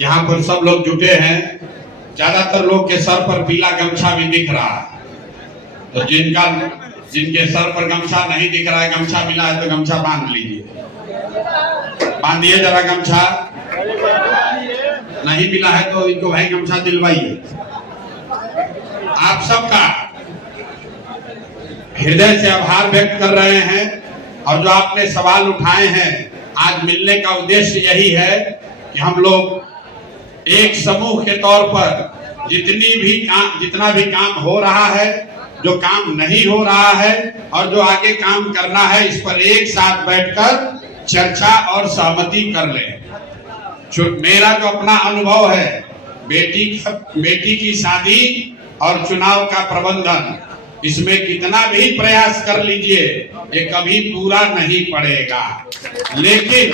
यहाँ पर सब लोग जुटे हैं। ज्यादातर लोग के सर पर पीला गमछा भी दिख रहा है, तो जिनके सर पर गमछा नहीं दिख रहा है, गमछा मिला है तो गमछा बांध लीजिए, बांधिए जरा गमछा। नहीं मिला है तो इनको भाई गमछा दिलवाइए। आप सबका हृदय से आभार व्यक्त कर रहे हैं और जो आपने सवाल उठाए हैं, आज मिलने का उद्देश्य यही है कि हम लोग एक समूह के तौर पर जितना भी काम हो रहा है, जो काम नहीं हो रहा है और जो आगे काम करना है, इस पर एक साथ बैठकर चर्चा और सहमति कर लें। मेरा जो अपना अनुभव है, बेटी की शादी और चुनाव का प्रबंधन, इसमें कितना भी प्रयास कर लीजिए ये कभी पूरा नहीं पड़ेगा। लेकिन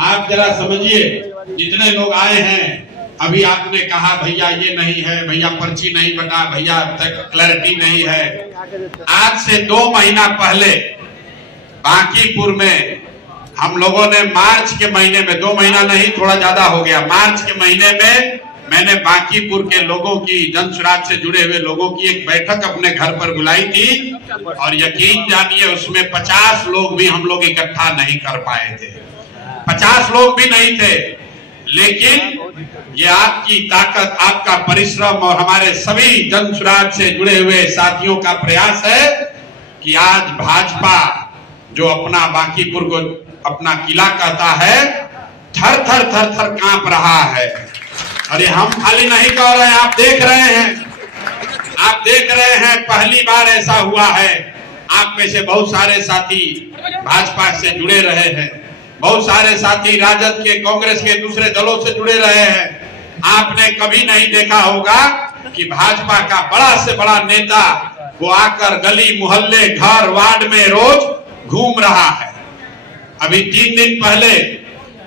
आप जरा समझिए, जितने लोग आए हैं, अभी आपने कहा भैया ये नहीं है, भैया पर्ची नहीं बटा, भैया क्लैरिटी नहीं है। आज से 2 महीना पहले बांकीपुर में हम लोगों ने मार्च के महीने में, 2 महीना नहीं थोड़ा ज्यादा हो गया, मार्च के महीने में मैंने बांकीपुर के लोगों की, जन स्वराज से जुड़े हुए लोगों की एक बैठक अपने घर पर बुलाई थी और यकीन जानिए उसमें 50 लोग भी हम लोग इकट्ठा नहीं कर पाए थे। 50 लोग भी नहीं थे। लेकिन ये आपकी ताकत, आपका परिश्रम और हमारे सभी जन स्वराज से जुड़े हुए साथियों का प्रयास है कि आज भाजपा जो अपना बांकीपुर को अपना किला कहता है, थर थर थर थर कांप रहा है। अरे हम खाली नहीं कह रहे हैं, आप देख रहे हैं, पहली बार ऐसा हुआ है। आप में से बहुत सारे साथी भाजपा से जुड़े रहे हैं, बहुत सारे साथी राजद के, कांग्रेस के, दूसरे दलों से जुड़े रहे हैं। आपने कभी नहीं देखा होगा कि भाजपा का बड़ा से बड़ा नेता वो आकर गली मोहल्ले, घर, वार्ड में रोज घूम रहा है। अभी 3 दिन पहले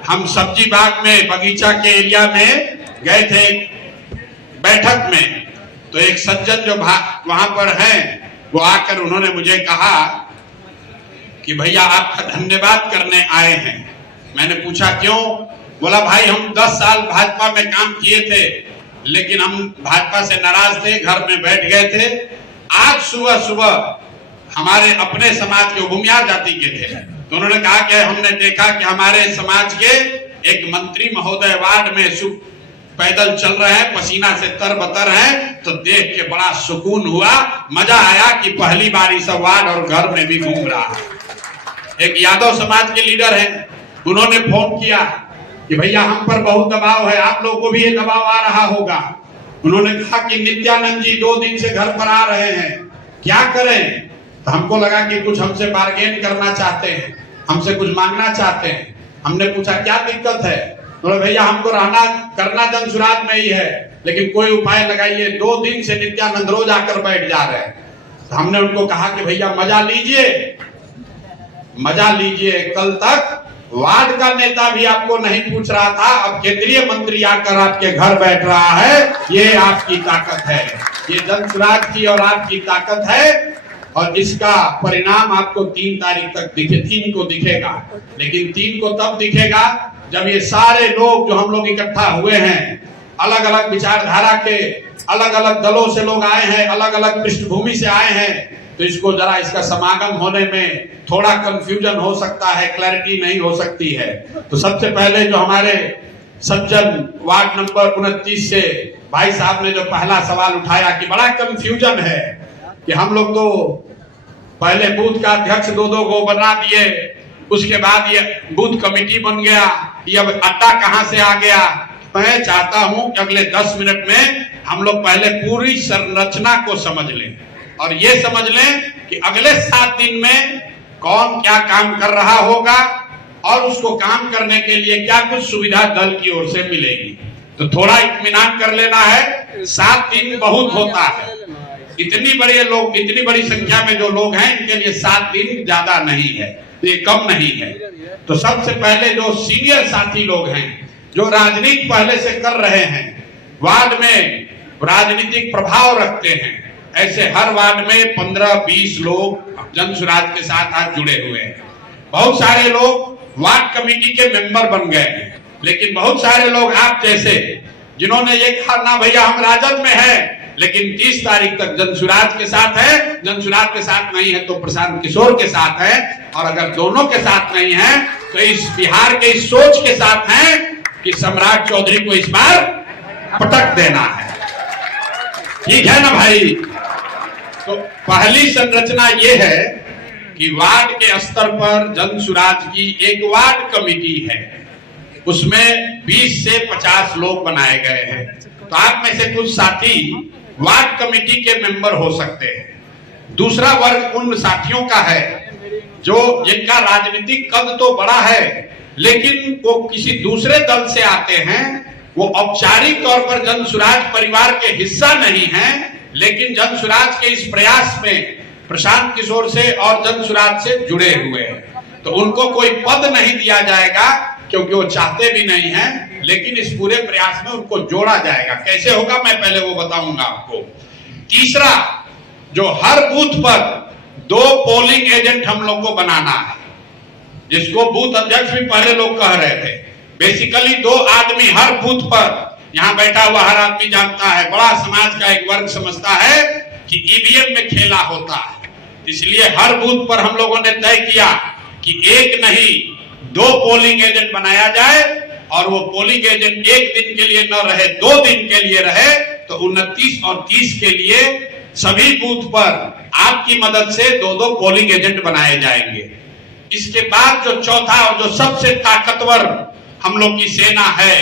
हम सब्जी बाग में, बगीचा के एरिया में गए थे बैठक में, तो एक सज्जन जो वहां पर हैं, वो आकर उन्होंने मुझे कहा कि भैया आपका धन्यवाद करने आए हैं। मैंने पूछा क्यों? बोला भाई हम 10 साल भाजपा में काम किए थे, लेकिन हम भाजपा से नाराज थे, घर में बैठ गए थे। आज सुबह सुबह हमारे अपने समाज के, भूमिया जाति के थे, तो उन्होंने कहा कि हमने देखा कि हमारे समाज के एक मंत्री महोदय वार्ड में पैदल चल रहे हैं, पसीना से तरबतर हैं, तो देख के बड़ा सुकून हुआ, मजा आया कि पहली बार इस वार्ड और घर में भी घूम रहा है। एक यादव समाज के लीडर हैं, उन्होंने फोन किया कि भैया हम पर बहुत दबाव है, आप लोगों को भी ये दबाव आ रहा होगा। उन्होंने कहा कि नित्यानंद जी 2 दिन से घर पर आ रहे हैं, क्या करें? तो हमको लगा कि कुछ हमसे बार्गेन करना चाहते हैं, हमसे कुछ मांगना चाहते हैं। हमने पूछा क्या दिक्कत है? बोले भैया हमको रहना करना जन स्वराज में ही है, लेकिन कोई उपाय लगाइए, 2 दिन से नित्यानंद रोज आकर बैठ जा रहे हैं। तो हमने उनको कहा कि भैया मजा लीजिए, कल तक वार्ड का नेता भी आपको नहीं पूछ रहा था, अब केंद्रीय मंत्री आकर आपके घर बैठ रहा है। ये आपकी ताकत है, ये जन स्वराज की और आपकी ताकत है, और इसका परिणाम आपको 3 तारीख तक 3 को दिखेगा। लेकिन 3 को तब दिखेगा जब ये सारे लोग जो हम लोग इकट्ठा हुए हैं, अलग अलग विचारधारा के, अलग अलग दलों से लोग आए हैं, अलग अलग पृष्ठभूमि से आए हैं, तो इसका समागम होने में थोड़ा कंफ्यूजन हो सकता है, क्लैरिटी नहीं हो सकती है। तो सबसे पहले जो हमारे सज्जन वार्ड नंबर 29 से भाई साहब ने जो पहला सवाल उठाया कि बड़ा कंफ्यूजन है कि हम लोग तो पहले बूथ का अध्यक्ष 2-2 को बना दिए, उसके बाद ये बूथ कमेटी बन गया, ये अब अड्डा कहां से आ गया। मैं चाहता हूं कि अगले 10 मिनट में हम लोग पहले पूरी संरचना को समझ लें और ये समझ लें कि अगले 7 दिन में कौन क्या काम कर रहा होगा और उसको काम करने के लिए क्या कुछ सुविधा दल की ओर से मिलेगी। तो थोड़ा इत्मीनान कर लेना है, 7 दिन बहुत होता है। इतनी बड़ी संख्या में जो लोग हैं, इनके लिए 7 दिन ज्यादा नहीं है, ये कम नहीं है। तो सबसे पहले जो सीनियर साथी लोग हैं, जो राजनीति पहले से कर रहे हैं, वार्ड में राजनीतिक प्रभाव रखते हैं, ऐसे हर वार्ड में 15-20 लोग जन स्वराज के साथ आज जुड़े हुए हैं। बहुत सारे लोग वार्ड कमेटी के मेंबर बन गए हैं लेकिन बहुत सारे लोग आप जैसे जिन्होंने ये कहा ना भैया हम राजद में हैं, लेकिन 30 तारीख तक जनसुराज के साथ है, जनसुराज के साथ नहीं है तो प्रशांत किशोर के साथ है, और अगर दोनों के साथ नहीं है तो इस बिहार के इस सोच के साथ है कि सम्राट चौधरी को इस बार पटक देना है। ठीक है ना भाई? तो पहली संरचना ये है कि वार्ड के स्तर पर जनसुराज की एक वार्ड कमेटी है, उसमें 20 से 50 लोग बनाए गए हैं। तो आप में से कुछ साथी वार्ड कमेटी के मेंबर हो सकते हैं। दूसरा वर्ग उन साथियों का है जो जिनका राजनीतिक कद तो बड़ा है, लेकिन वो किसी दूसरे दल से आते हैं, वो औपचारिक तौर पर जनसुराज परिवार के हिस्सा नहीं हैं, लेकिन जनसुराज के इस प्रयास में प्रशांत किशोर से और जनसुराज से जुड़े हुए हैं। तो उनको कोई पद नहीं दिया जाएगा क्योंकि वो चाहते भी नहीं हैं, लेकिन इस पूरे प्रयास में उनको जोड़ा जाएगा। कैसे होगा मैं पहले वो बताऊंगा आपको। तीसरा, जो हर बूथ पर 2 पोलिंग एजेंट हम लोग को बनाना है, जिसको बूथ अध्यक्ष भी पहले लोग कह रहे थे। बेसिकली 2 आदमी हर बूथ पर, यहाँ बैठा हुआ हर आदमी जानता है, बड़ा समाज का एक वर्ग समझता है कि ईवीएम में खेला होता है, इसलिए हर बूथ पर हम लोगों ने तय किया कि एक नहीं 2 पोलिंग एजेंट बनाया जाए, और वो पोलिंग एजेंट एक दिन के लिए न रहे, 2 दिन के लिए रहे। तो 29 और 30 के लिए सभी बूथ पर आपकी मदद से 2-2 पोलिंग एजेंट बनाए जाएंगे। इसके बाद जो चौथा और जो सबसे ताकतवर हम लोग की सेना है,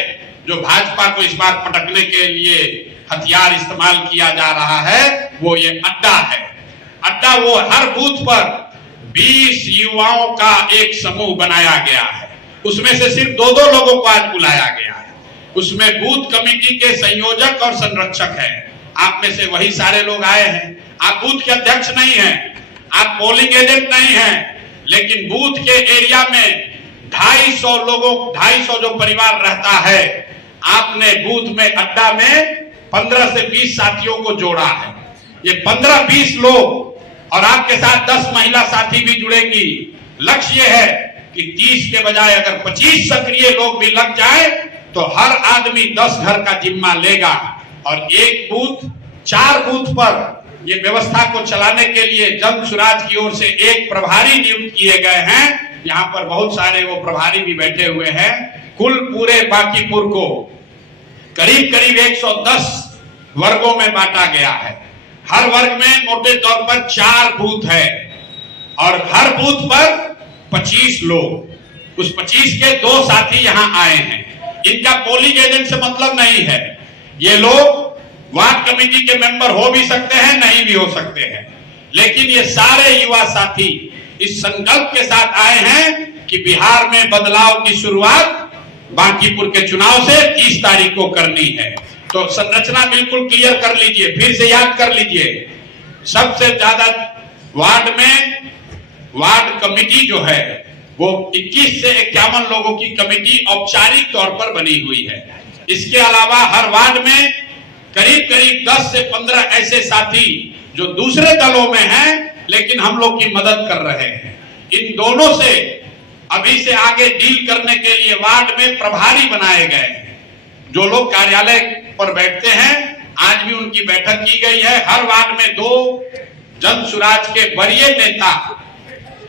जो भाजपा को इस बार पटकने के लिए हथियार इस्तेमाल किया जा रहा है, वो ये अड्डा है। अड्डा वो हर बूथ पर 20 युवाओं का एक समूह बनाया गया है, उसमें से सिर्फ 2-2 लोगों को आज बुलाया गया है। उसमें बूथ कमेटी के संयोजक और संरक्षक हैं। आप में से वही सारे लोग आए हैं। आप बूथ के अध्यक्ष नहीं हैं, आप पोलिंग एजेंट नहीं हैं, लेकिन बूथ के एरिया में 250 लोगों 250 जो परिवार रहता है, आपने बूथ में अड्डा में 15 से 20 साथियों को जोड़ा है। ये 15-20 लोग और आपके साथ 10 महिला साथी भी जुड़ेंगी। लक्ष्य यह है कि 30 के बजाय अगर 25 सक्रिय लोग भी लग जाए तो हर आदमी 10 घर का जिम्मा लेगा, और एक बूथ 4 बूथ पर ये व्यवस्था को चलाने के लिए जनसुराज की ओर से एक प्रभारी नियुक्त किए गए हैं। यहाँ पर बहुत सारे वो प्रभारी भी बैठे हुए हैं। कुल पूरे बांकीपुर को करीब करीब 110 वर्गों में बांटा गया है। हर वर्ग में मोटे तौर पर 4 बूथ है, और हर बूथ पर 25 लोग। उस 25 के 2 साथी यहाँ आए हैं। इनका पोलिंग एजेंट से मतलब नहीं है। ये लोग वार्ड कमेटी के मेंबर हो भी सकते हैं, नहीं भी हो सकते हैं, लेकिन ये सारे युवा साथी इस संकल्प के साथ आए हैं कि बिहार में बदलाव की शुरुआत बांकीपुर के चुनाव से 30 तारीख को करनी है। तो संरचना बिल्कुल क्लियर कर लीजिए, फिर से याद कर लीजिए। सबसे ज्यादा वार्ड में वार्ड कमेटी जो है वो 21 से 51 लोगों की कमेटी औपचारिक तौर पर बनी हुई है। इसके अलावा हर वार्ड में करीब करीब 10 से 15 ऐसे साथी जो दूसरे दलों में हैं, लेकिन हम लोग की मदद कर रहे हैं। इन दोनों से अभी से आगे डील करने के लिए वार्ड में प्रभारी बनाए गए हैं। जो लोग कार्यालय पर बैठते हैं, आज भी उनकी बैठक की गई है। हर वार्ड में 2 जनसुराज के वरीय नेता,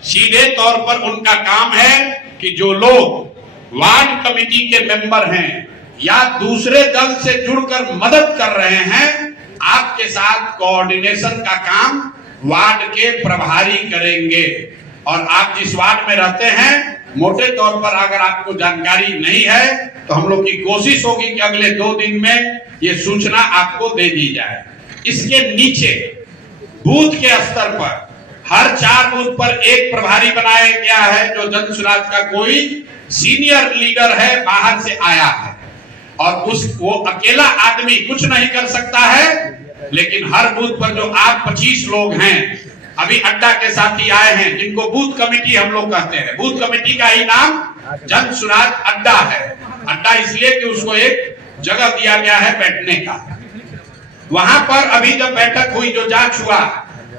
सीधे तौर पर उनका काम है कि जो लोग वार्ड कमेटी के मेंबर हैं या दूसरे दल से जुड़कर मदद कर रहे हैं, आपके साथ कोऑर्डिनेशन का काम वार्ड के प्रभारी करेंगे। और आप जिस वार्ड में रहते हैं, मोटे तौर पर अगर आपको जानकारी नहीं है तो हम लोग की कोशिश होगी कि अगले 2 दिन में ये सूचना आपको दे दी जाए। इसके नीचे बूथ के स्तर पर हर 4 बूथ पर एक प्रभारी बनाया गया है, जो जनसुराज का कोई सीनियर लीडर है, बाहर से आया है, और वो अकेला आदमी कुछ नहीं कर सकता है। लेकिन हर बूथ पर जो आप 25 लोग हैं, अभी अड्डा के साथी आए हैं, जिनको बूथ कमेटी हम लोग कहते हैं। बूथ कमेटी का ही नाम जनसुराज अड्डा है। अड्डा इसलिए कि उसको एक जगह दिया गया है बैठने का। वहां पर अभी जब बैठक हुई, जो जांच हुआ,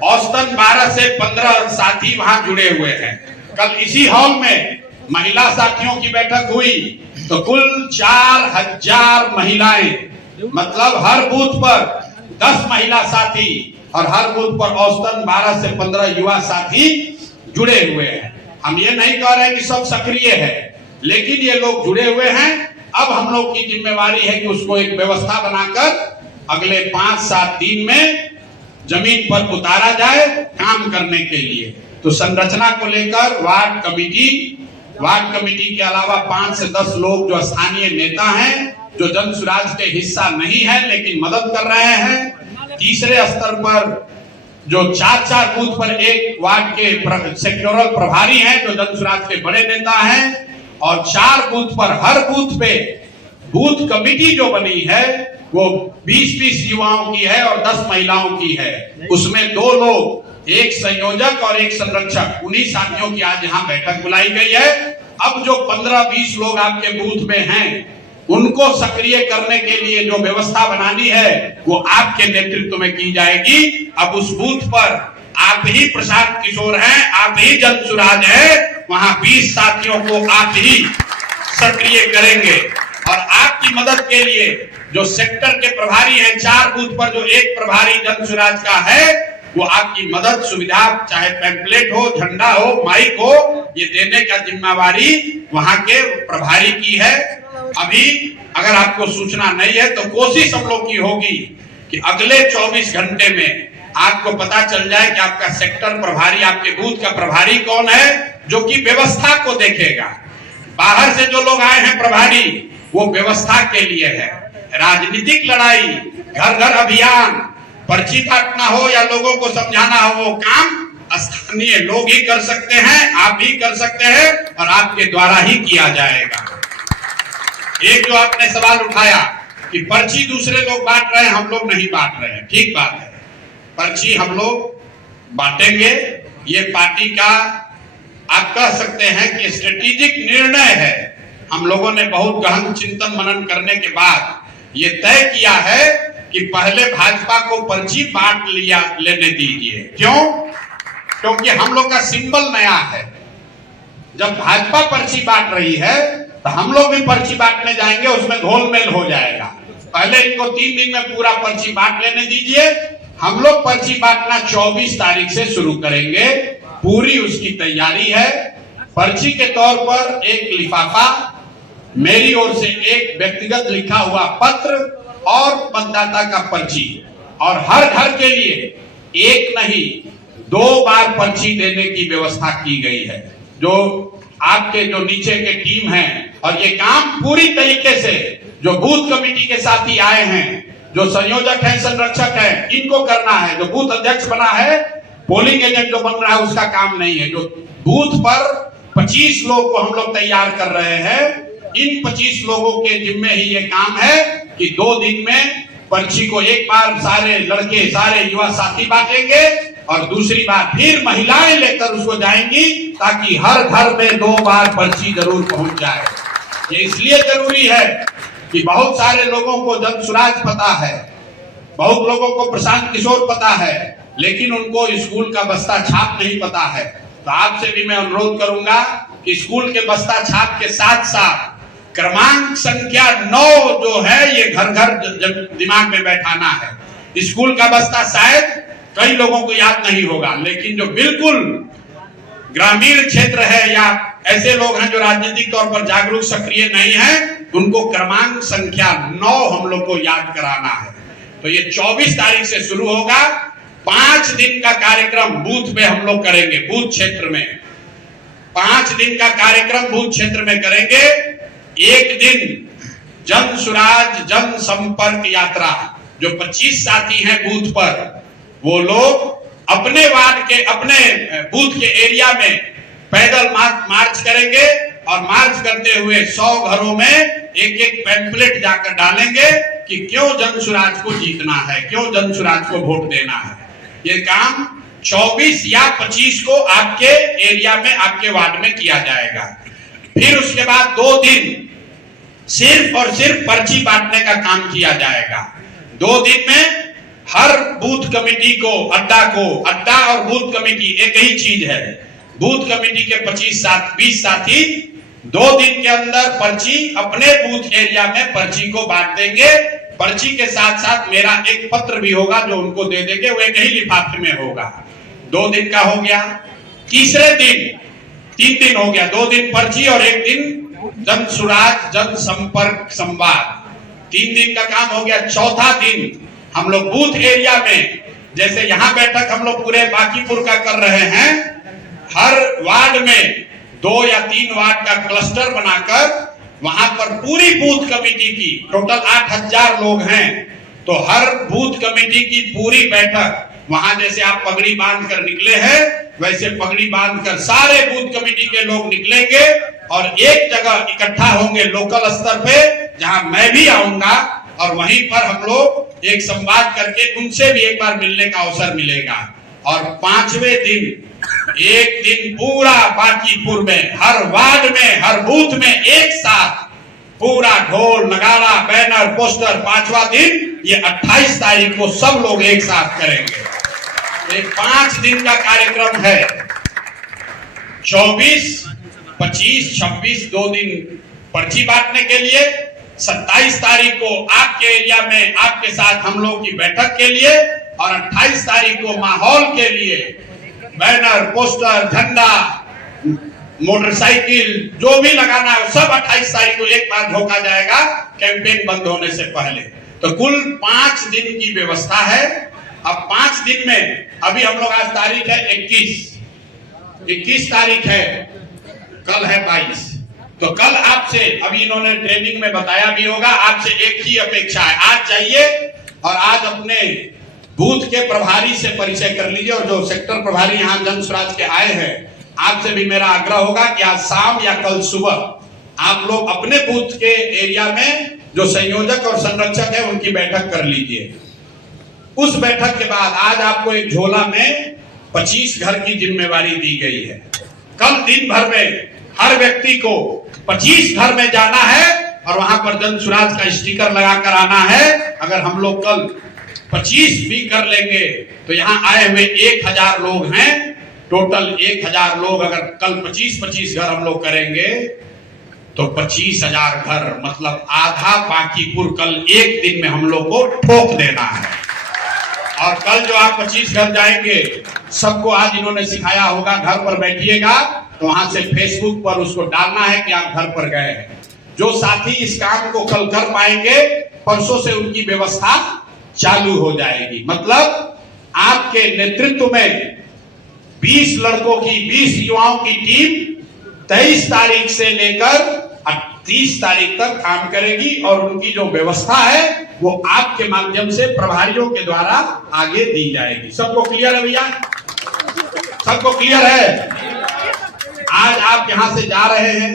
औसतन 12 से 15 साथी वहां जुड़े हुए हैं। कल इसी हॉल में महिला साथियों की बैठक हुई तो कुल 4000 महिलाएं, मतलब हर बूथ पर 10 महिला साथी और हर बूथ पर औसतन 12 से 15 युवा साथी जुड़े हुए हैं। हम ये नहीं कह रहे कि सब सक्रिय है, लेकिन ये लोग जुड़े हुए हैं। अब हम लोग की जिम्मेवारी है कि उसको एक व्यवस्था बनाकर अगले 5-7 दिन में जमीन पर उतारा जाए काम करने के लिए। तो संरचना को लेकर वार्ड कमेटी के अलावा 5 से 10 लोग जो स्थानीय नेता हैं, जो जन सुराज के हिस्सा नहीं है लेकिन मदद कर रहे हैं। तीसरे स्तर पर जो 4-4 बूथ पर एक वार्ड के सेक्टोरल प्रभारी हैं जो जन सुराज के बड़े नेता हैं, और 4 बूथ पर हर बूथ पे बूथ कमेटी जो बनी है वो 20-20 युवाओं की है और 10 महिलाओं की है। उसमें 2 लोग, एक संयोजक और एक संरक्षक, उन्हीं साथियों की आज यहाँ बैठक बुलाई गई है। अब जो 15-20 लोग आपके बूथ में हैं, उनको सक्रिय करने के लिए जो व्यवस्था बनानी है वो आपके नेतृत्व में की जाएगी। अब उस बूथ पर आप ही प्रशांत किशोर हैं, आप ही जन सुराज है, वहां 20 साथियों को आप ही सक्रिय करेंगे। और आपकी मदद के लिए जो सेक्टर के प्रभारी हैं, 4 बूथ पर जो एक प्रभारी जन सुराज का है, वो आपकी मदद सुविधा, चाहे पैम्पलेट हो, झंडा हो, माइक हो, ये देने का जिम्मेवारी वहां के प्रभारी की है। अभी अगर आपको सूचना नहीं है तो कोशिश हम लोग की होगी कि अगले 24 घंटे में आपको पता चल जाए कि आपका सेक्टर प्रभारी, आपके बूथ का प्रभारी कौन है, जो कि व्यवस्था को देखेगा। बाहर से जो लोग आए हैं प्रभारी, वो व्यवस्था के लिए है। राजनीतिक लड़ाई, घर घर अभियान, पर्ची काटना हो या लोगों को समझाना हो, वो काम स्थानीय लोग ही कर सकते हैं, आप ही कर सकते हैं और आपके द्वारा ही किया जाएगा। एक जो आपने सवाल उठाया कि पर्ची दूसरे लोग बांट रहे हैं, हम लोग नहीं बांट रहे हैं, ठीक बात है। पर्ची हम लोग बांटेंगे, ये पार्टी का आप कह सकते हैं कि स्ट्रेटेजिक निर्णय है। हम लोगों ने बहुत गहन चिंतन मनन करने के बाद ये तय किया है कि पहले भाजपा को पर्ची बांट लेने दीजिए। क्यों? क्योंकि हम लोग का सिंबल नया है। जब भाजपा पर्ची बांट रही है तो हम लोग भी पर्ची बांटने जाएंगे, उसमें घोलमेल हो जाएगा। पहले इनको 3 दिन में पूरा पर्ची बांट लेने दीजिए। हम लोग पर्ची बांटना 24 तारीख से शुरू करेंगे, पूरी उसकी तैयारी है। पर्ची के तौर पर एक लिफाफा, मेरी ओर से एक व्यक्तिगत लिखा हुआ पत्र और मतदाता का पर्ची, और हर घर के लिए एक नहीं 2 बार पर्ची देने की व्यवस्था की गई है। जो आपके जो नीचे के टीम है, और ये काम पूरी तरीके से जो बूथ कमेटी के साथी आए हैं, जो संयोजक है, संरक्षक है, इनको करना है। जो बूथ अध्यक्ष बना है, पोलिंग एजेंट जो बन रहा है, उसका काम नहीं है। जो बूथ पर 25 लोग को हम लोग तैयार कर रहे हैं, इन 25 लोगों के जिम्मे ही ये काम है कि 2 दिन में पर्ची को एक बार सारे लड़के, सारे युवा साथी बांटेंगे और दूसरी बार फिर महिलाएं लेकर उसको जाएंगी, ताकि हर घर में 2 बार पर्ची जरूर पहुंच जाए। ये इसलिए जरूरी है कि बहुत सारे लोगों को जन सुराज पता है, बहुत लोगों को प्रशांत किशोर पता है, लेकिन उनको स्कूल का बस्ता छाप नहीं पता है। तो आपसे भी मैं अनुरोध करूंगा कि स्कूल के बस्ता छाप के साथ साथ क्रमांक संख्या 9 जो है, ये घर घर दिमाग में बैठाना है। स्कूल का बस्ता शायद कई लोगों को याद नहीं होगा, लेकिन जो बिल्कुल ग्रामीण क्षेत्र है या ऐसे लोग हैं जो राजनीतिक तौर पर जागरूक सक्रिय नहीं है, उनको क्रमांक संख्या 9 हम लोग को याद कराना है। तो ये 24 तारीख से शुरू होगा। 5 दिन का कार्यक्रम बूथ में हम लोग करेंगे, बूथ क्षेत्र में 5 दिन का कार्यक्रम बूथ क्षेत्र में करेंगे। एक दिन जन सुराज जन संपर्क यात्रा, जो 25 साथी हैं बूथ पर, वो लोग अपने वार्ड के, अपने बूथ के एरिया में पैदल मार्च करेंगे और मार्च करते हुए 100 घरों में एक पैम्पलेट जाकर डालेंगे कि क्यों जन सुराज को जीतना है, क्यों जन सुराज को वोट देना है। ये काम 24 या 25 को आपके एरिया में, आपके वार्ड में किया जाएगा। फिर उसके बाद 2 दिन सिर्फ और सिर्फ पर्ची बांटने का काम किया जाएगा। 2 दिन में हर बूथ कमेटी को, अड्डा और बूथ कमेटी एक ही चीज है। बूथ कमेटी के 20 साथी 2 दिन के अंदर पर्ची अपने बूथ एरिया में पर्ची को बांट देंगे। पर्ची के साथ साथ मेरा एक पत्र भी होगा जो उनको दे देंगे, वो एक ही लिफाफे में होगा। 2 दिन का हो गया। तीसरे दिन 3 दिन हो गया, 2 दिन पर्ची और 1 दिन जन सुराज जन संपर्क संवाद, 3 दिन का काम हो गया। चौथा दिन हम लोग बूथ एरिया में, जैसे यहाँ बैठक हम लोग पूरे बांकीपुर का कर रहे हैं, हर वार्ड में 2 या 3 वार्ड का क्लस्टर बनाकर वहां पर पूरी बूथ कमेटी की, टोटल 8000 लोग हैं, तो हर बूथ कमेटी की पूरी बैठक वहां, जैसे आप पगड़ी बांध कर निकले हैं वैसे पगड़ी बांधकर सारे बूथ कमेटी के लोग निकलेंगे और एक जगह इकट्ठा होंगे लोकल स्तर पे, जहां मैं भी आऊंगा और वहीं पर हम लोग एक संवाद करके उनसे भी एक बार मिलने का अवसर मिलेगा। और 5वें दिन एक दिन पूरा बांकीपुर में हर वार्ड में हर बूथ में एक साथ पूरा ढोल नगाड़ा बैनर पोस्टर, 5वां दिन ये 28 तारीख को सब लोग एक साथ करेंगे। एक 5 दिन का कार्यक्रम है। 24, 25, 26 2 दिन पर्ची बांटने के लिए, 27 तारीख को आपके एरिया में आपके साथ हम लोग की बैठक के लिए, और 28 तारीख को माहौल के लिए बैनर पोस्टर झंडा मोटरसाइकिल जो भी लगाना है सब 28 तारीख को एक बार झोंका जाएगा कैंपेन बंद होने से पहले। तो कुल 5 दिन की व्यवस्था है। अब 5 दिन में अभी हम लोग, आज तारीख है 21 तारीख है, कल है 22, तो कल आपसे, अभी इन्होंने ट्रेनिंग में बताया भी होगा, आपसे एक ही अपेक्षा है, आज जाइए और आज अपने बूथ के प्रभारी से परिचय कर लीजिए, और जो सेक्टर प्रभारी यहाँ जन स्वराज के आए हैं, आपसे भी मेरा आग्रह होगा कि आज शाम या कल सुबह आप लोग अपने बूथ के एरिया में जो संयोजक और संरक्षक है उनकी बैठक कर लीजिए। उस बैठक के बाद आज आपको एक झोला में 25 घर की जिम्मेवारी दी गई है। कल दिन भर में हर व्यक्ति को 25 घर में जाना है और वहां पर जन स्वराज का स्टिकर लगाकर आना है। अगर हम लोग कल 25 भी कर लेंगे तो यहाँ आए हुए 1000 लोग हैं, टोटल 1000 लोग, अगर कल 25 घर हम लोग करेंगे तो 25000 घर, मतलब आधा बांकीपुर कल एक दिन में हम लोग को ठोक देना है। और कल जो आप 25 घर जाएंगे, सबको आज इन्होंने सिखाया होगा, घर पर बैठिएगा तो वहां से फेसबुक पर उसको डालना है कि आप घर पर गए हैं। जो साथी इस काम को कल कर पाएंगे, परसों से उनकी व्यवस्था चालू हो जाएगी। मतलब आपके नेतृत्व में 20 लड़कों की, 20 युवाओं की टीम 23 तारीख से लेकर 30 तारीख तक काम करेगी और उनकी जो व्यवस्था है वो आपके माध्यम से प्रभारियों के द्वारा आगे दी जाएगी। सबको क्लियर है भैया? सबको क्लियर है? आज आप यहां से जा रहे हैं,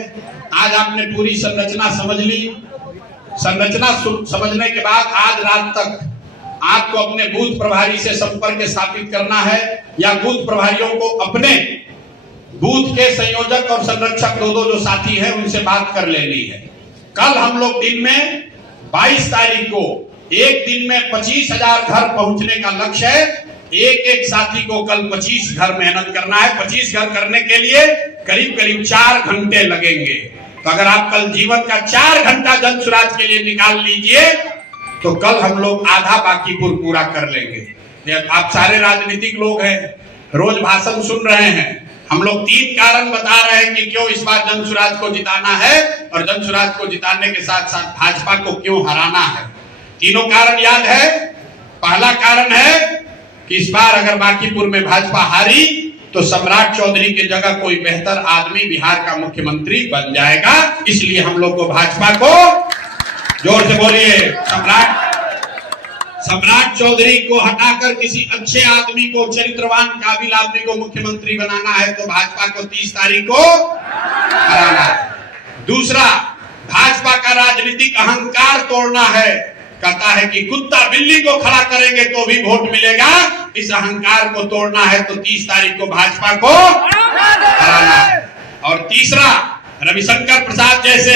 आज आपने पूरी संरचना समझ ली। संरचना समझने के बाद आज रात तक आपको अपने बूथ प्रभारी से संपर्क स्थापित करना है, या बूथ प्रभारियों को अपने बूथ के संयोजक और संरक्षक दो जो साथी हैं उनसे बात कर लेनी है। कल हम लोग दिन में 22 तारीख को एक दिन में 25000 घर पहुंचने का लक्ष्य है। एक साथी को कल 25 घर मेहनत करना है। 25 घर करने के लिए करीब 4 घंटे लगेंगे। तो अगर आप कल जीवन का 4 घंटा जन स्वराज के लिए निकाल लीजिए तो कल हम लोग आधा बांकीपुर पूरा कर लेंगे। आप सारे राजनीतिक लोग हैं, रोज भाषण सुन रहे हैं। हम लोग 3 कारण बता रहे हैं कि क्यों इस बार जन स्वराज को जिताना है और जन स्वराज को जिताने के साथ साथ भाजपा को क्यों हराना है। तीनों कारण याद है। पहला कारण है कि इस बार अगर बांकीपुर में भाजपा हारी तो सम्राट चौधरी की जगह कोई बेहतर आदमी बिहार का मुख्यमंत्री बन जाएगा। इसलिए हम लोग को भाजपा को, जोर से बोलिए, सम्राट चौधरी को हटाकर किसी अच्छे आदमी को, चरित्रवान काबिल आदमी को मुख्यमंत्री बनाना है तो भाजपा को 30 तारीख को हराना है। दूसरा, भाजपा का राजनीतिक अहंकार तोड़ना है। कहता है कि कुत्ता बिल्ली को खड़ा करेंगे तो भी वोट मिलेगा। इस अहंकार को तोड़ना है तो 30 तारीख को भाजपा को हराना है। और तीसरा, रविशंकर प्रसाद जैसे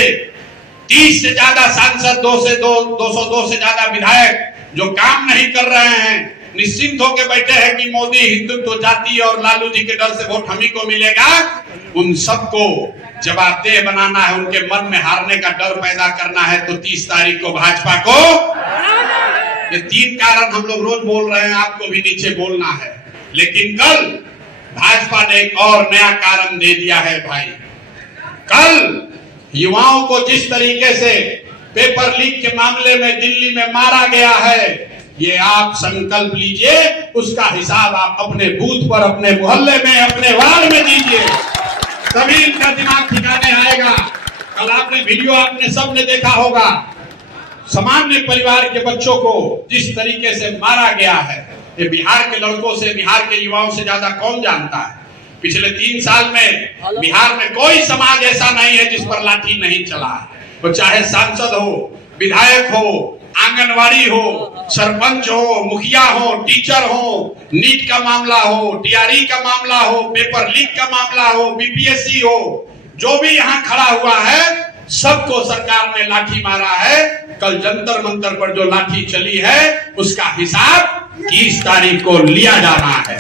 30 से ज्यादा सांसद, 202 से ज्यादा विधायक जो काम नहीं कर रहे हैं, निश्चिंत होकर बैठे हैं कि मोदी हिंदुत्व जाति और लालू जी के डर से वोट हम ही को मिलेगा, उन सबको जवाबदेह बनाना है, उनके मन में हारने का डर पैदा करना है। तो 30 तारीख को भाजपा को, ये 3 कारण हम लोग रोज बोल रहे हैं, आपको भी नीचे बोलना है। लेकिन कल भाजपा ने एक और नया कारण दे दिया है भाई। कल युवाओं को जिस तरीके से पेपर लीक के मामले में दिल्ली में मारा गया है, ये आप संकल्प लीजिए, उसका हिसाब आप अपने बूथ पर, अपने मोहल्ले में, अपने वार्ड में दीजिए, तभी इनका दिमाग ठिकाने आएगा। कल आपने वीडियो आपने सबने देखा होगा, सामान्य परिवार के बच्चों को जिस तरीके से मारा गया है, ये बिहार के लड़कों से, बिहार के युवाओं से ज्यादा कौन जानता है। पिछले 3 साल में बिहार में कोई समाज ऐसा नहीं है जिस पर लाठी नहीं चला है। वो चाहे सांसद हो, विधायक हो, आंगनवाड़ी हो, सरपंच हो, मुखिया हो, टीचर हो, नीट का मामला हो, टीआरई का मामला हो, पेपर लीक का मामला हो, बीपीएससी हो, जो भी यहाँ खड़ा हुआ है, सबको सरकार ने लाठी मारा है। कल जंतर मंतर पर जो लाठी चली है, उसका हिसाब 30 तारीख को लिया जाना है।